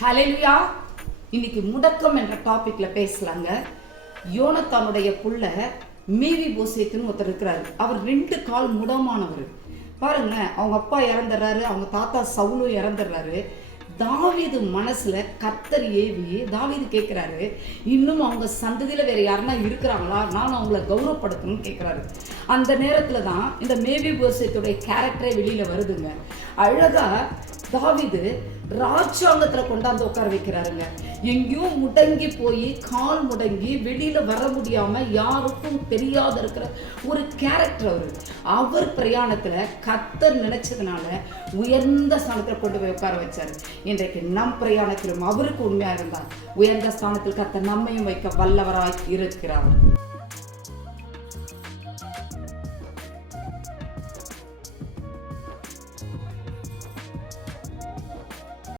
ஹல்லேலூயா. இன்னைக்கு முடக்கம் என்ற டாபிக்ல பேசலாங்க. யோனத்தானுடைய புள்ள மேவிபோசேத்துன்னு ஒருத்தர் இருக்கிறாரு. அவர் 2 கால் முடமானவர். பாருங்களேன், அவங்க அப்பா இறந்துடுறாரு, அவங்க தாத்தா சவுலும் இறந்துடுறாரு. தாவீது மனசுல கர்த்தர் ஏவி தாவீது கேட்கிறாரு, இன்னும் அவங்க சந்ததியில வேற யாருன்னா இருக்கிறாங்களா, நான் அவங்கள கௌரவப்படுத்தணும்னு கேட்கிறாரு. அந்த நேரத்துல தான் இந்த மேவிபோசேத்துடைய கேரக்டரே வெளியில வருதுங்க. அழகா தாவீது ராஜாங்கத்துல கொண்டாந்து உட்கார வைக்கிறாருங்க. எங்கேயும் முடங்கி போய் கால் முடங்கி வெளியில வர முடியாம யாருக்கும் தெரியாத இருக்கிற ஒரு கேரக்டர் அவர் பிரயாணத்துல கர்த்தர் நினைச்சதுனால உயர்ந்த ஸ்தானத்துல கொண்டு போய் உட்கார வச்சாரு. இன்றைக்கு நம் பிரயாணத்திலும் அவருக்கு உண்மையா இருந்தால் உயர்ந்த ஸ்தானத்தில் கர்த்தர் நம்மையும் வைக்க வல்லவராய் இருக்கிறார்.